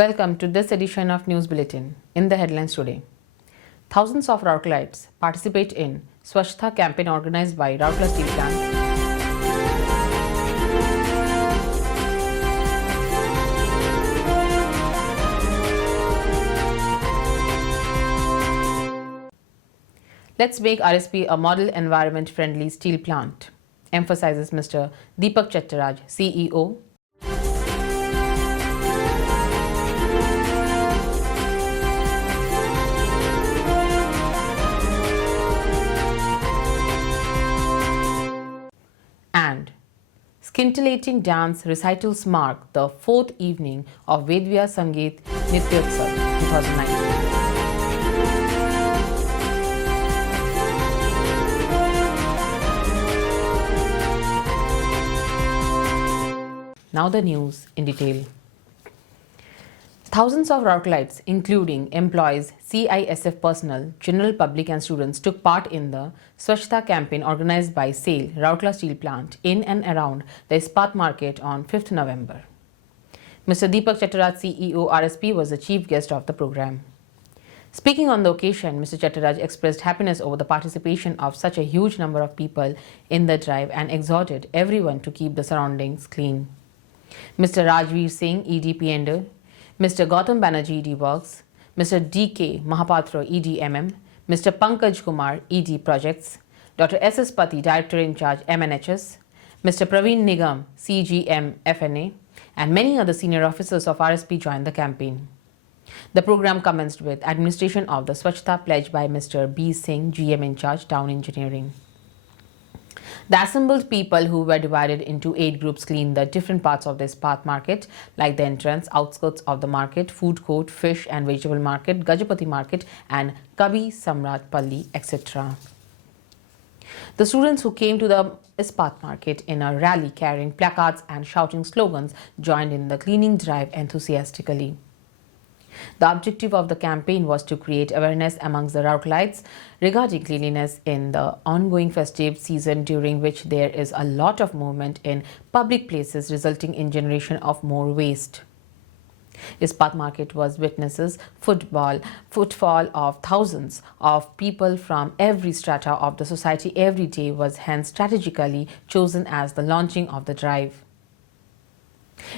Welcome to this edition of News Bulletin. In the headlines today, thousands of Rourkelites participate in Swachhta campaign organized by Rourkela Steel Plant. Let's make RSP a model environment-friendly steel plant, emphasizes Mr. Deepak Chattaraj, CEO. And scintillating dance recitals mark the fourth evening of Vedvya Sangeet Nityotsav 2019. Now the news in detail. Thousands of Rourkelites, including employees, CISF personnel, general public and students, took part in the Swachhta campaign organized by SAIL, Rourkela Steel Plant, in and around the Ispat Market on 5th November. Mr. Deepak Chattaraj, CEO, RSP, was the chief guest of the program. Speaking on the occasion, Mr. Chattaraj expressed happiness over the participation of such a huge number of people in the drive and exhorted everyone to keep the surroundings clean. Mr. Rajveer Singh, ED P&O, Mr. Gautam Banerjee, ED Works, Mr. D.K. Mahapatra, ED MM, Mr. Pankaj Kumar, ED Projects, Dr. S.S. Pati, Director in Charge, MNHS, Mr. Praveen Nigam, CGM FNA, and many other senior officers of RSP joined the campaign. The program commenced with administration of the Swachhta pledge by Mr. B. Singh, GM in Charge, Town Engineering. The assembled people, who were divided into 8 groups, cleaned the different parts of this path market, like the entrance, outskirts of the market, food court, fish and vegetable market, Gajapati market and Kabi Samrat Palli, etc. The students who came to the Ispat market in a rally carrying placards and shouting slogans joined in the cleaning drive enthusiastically. The objective of the campaign was to create awareness amongst the Rourkelites regarding cleanliness in the ongoing festive season, during which there is a lot of movement in public places, resulting in generation of more waste. Ispat market was witnesses footfall of thousands of people from every strata of the society every day, was hence strategically chosen as the launching of the drive.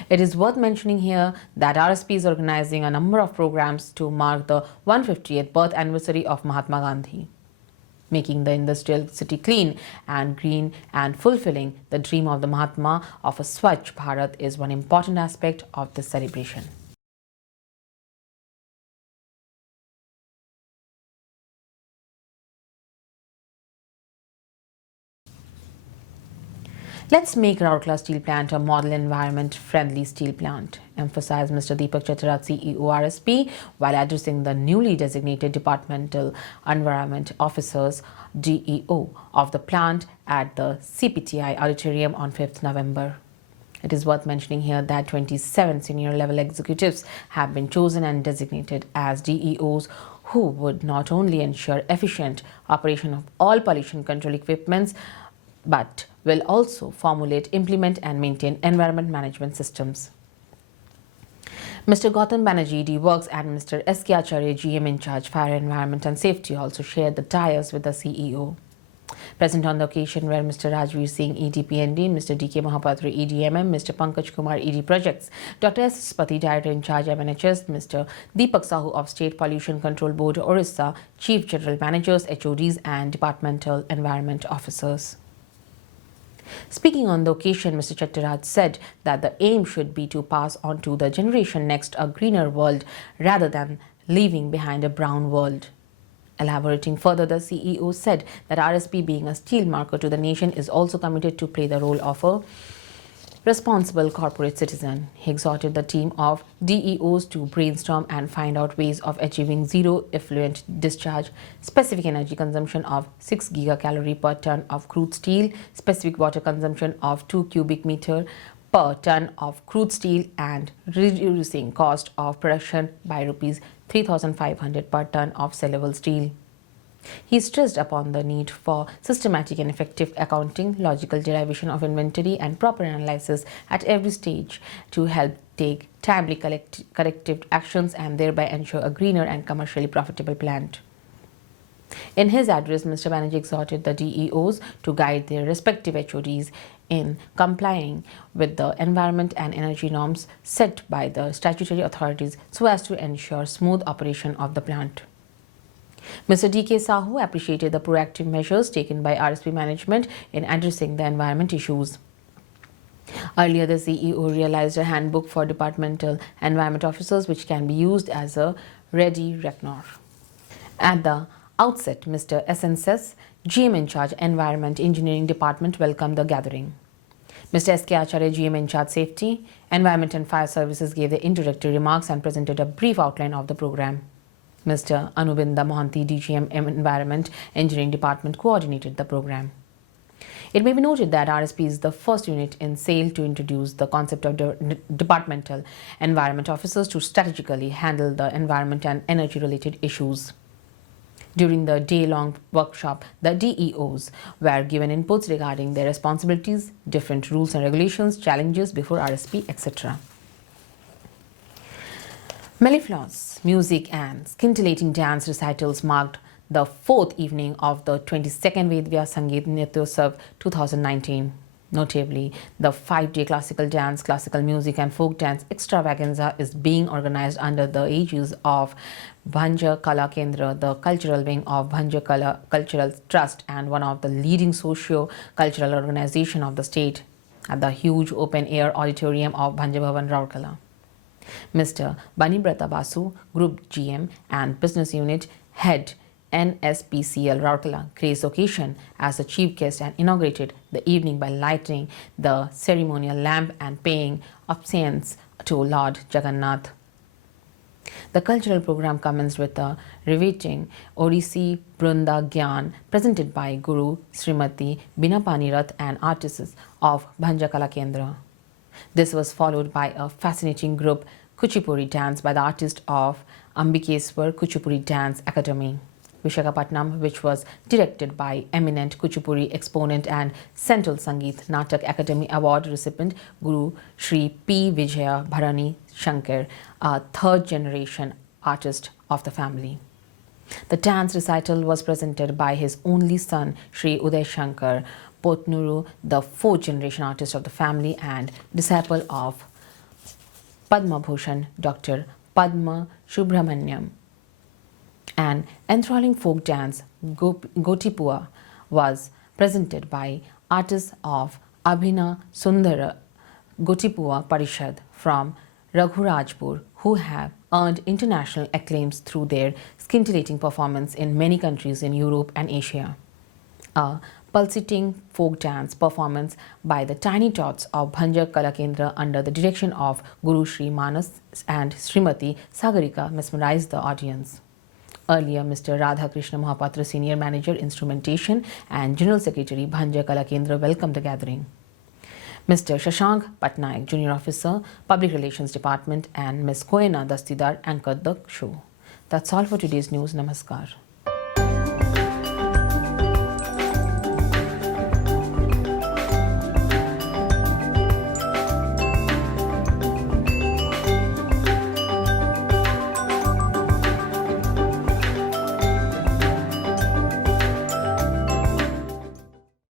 It is worth mentioning here that RSP is organizing a number of programs to mark the 150th birth anniversary of Mahatma Gandhi. Making the industrial city clean and green and fulfilling the dream of the Mahatma of a Swachh Bharat is one important aspect of this celebration. Let's make Rourkela Steel Plant a model environment-friendly steel plant, emphasized Mr. Deepak Chattaraj, CEO, RSP, while addressing the newly designated Departmental Environment Officers, DEO, of the plant at the CPTI auditorium on 5th November. It is worth mentioning here that 27 senior level executives have been chosen and designated as DEOs, who would not only ensure efficient operation of all pollution control equipments, but will also formulate, implement and maintain environment management systems. Mr. Gautam Banerjee, ED Works, and Mr. S.K. Acharya, GM in Charge, Fire, Environment and Safety, also shared the tires with the CEO. Present on the occasion were Mr. Rajveer Singh, ED P&D, Mr. D.K. Mahapatra, ED MM, Mr. Pankaj Kumar, ED Projects, Dr. S.S. Pati, Director in Charge, MNHS, Mr. Deepak Sahu of State Pollution Control Board, Orissa, Chief General Managers, HODs and Departmental Environment Officers. Speaking on the occasion, Mr. Chattaraj said that the aim should be to pass on to the generation next a greener world rather than leaving behind a brown world. Elaborating further, the CEO said that RSP, being a steel marker to the nation, is also committed to play the role of a responsible corporate citizen. He exhorted the team of DEOs to brainstorm and find out ways of achieving zero effluent discharge, specific energy consumption of 6 gigacalorie per ton of crude steel, specific water consumption of 2 cubic meter per ton of crude steel, and reducing cost of production by Rs 3,500 per ton of sellable steel. He stressed upon the need for systematic and effective accounting, logical derivation of inventory, and proper analysis at every stage to help take timely corrective actions and thereby ensure a greener and commercially profitable plant. In his address, Mr. Banerjee exhorted the DEOs to guide their respective HODs in complying with the environment and energy norms set by the statutory authorities so as to ensure smooth operation of the plant. Mr. D.K. Sahu appreciated the proactive measures taken by RSP management in addressing the environment issues. Earlier, the CEO realized a handbook for departmental environment officers which can be used as a ready reckoner. At the outset, Mr. SNSS, GM in charge Environment Engineering Department, welcomed the gathering. Mr. S.K. Acharya, GM in charge Safety, Environment and Fire Services gave the introductory remarks and presented a brief outline of the program. Mr. Anubinda Mohanty, DGM Environment Engineering Department, coordinated the program. It may be noted that RSP is the first unit in SAIL to introduce the concept of departmental environment officers to strategically handle the environment and energy-related issues. During the day-long workshop, the DEOs were given inputs regarding their responsibilities, different rules and regulations, challenges before RSP, etc. Mellifluous music and scintillating dance recitals marked the fourth evening of the 22nd Vedvya Sangeet Nrityotsav 2019. Notably, the 5-day classical dance, classical music and folk dance extravaganza is being organized under the aegis of Bhanja Kala Kendra, the cultural wing of Bhanja Kala Cultural Trust and one of the leading socio-cultural organizations of the state, at the huge open-air auditorium of Bhanja Bhavan, Rourkela. Mr. Banibrata Basu, Group GM and Business Unit Head NSPCL Rourkela, graced the occasion as the chief guest and inaugurated the evening by lighting the ceremonial lamp and paying obeisance to Lord Jagannath. The cultural program commenced with a riveting Odissi Brunda Gyan presented by Guru Srimati Binapani Rath and artists of Bhanja Kala Kendra. This was followed by a fascinating group Kuchipuri dance by the artist of Ambikeswar Kuchipuri Dance Academy, Visakhapatnam, which was directed by eminent Kuchipuri exponent and Central Sangeet Natak Academy Award recipient Guru Sri P. Vijaya Bharani Shankar, a third-generation artist of the family. The dance recital was presented by his only son, Sri Uday Shankar Potnuru, the fourth-generation artist of the family and disciple of Padma Bhushan, Dr. Padma Subramaniam. An enthralling folk dance, Gotipua, was presented by artists of Abhina Sundara Gotipua Parishad from Raghurajpur, who have earned international acclaims through their scintillating performance in many countries in Europe and Asia. A pulsating folk dance performance by the tiny tots of Bhanja Kala Kendra under the direction of Guru Sri Manas and Srimati Sagarika mesmerized the audience. Earlier, Mr. Radha Krishna Mahapatra, Senior Manager, Instrumentation and General Secretary, Bhanja Kala Kendra, welcomed the gathering. Mr. Shashank Patnaik, Junior Officer, Public Relations Department, and Ms. Koena Dastidar anchored the show. That's all for today's news. Namaskar.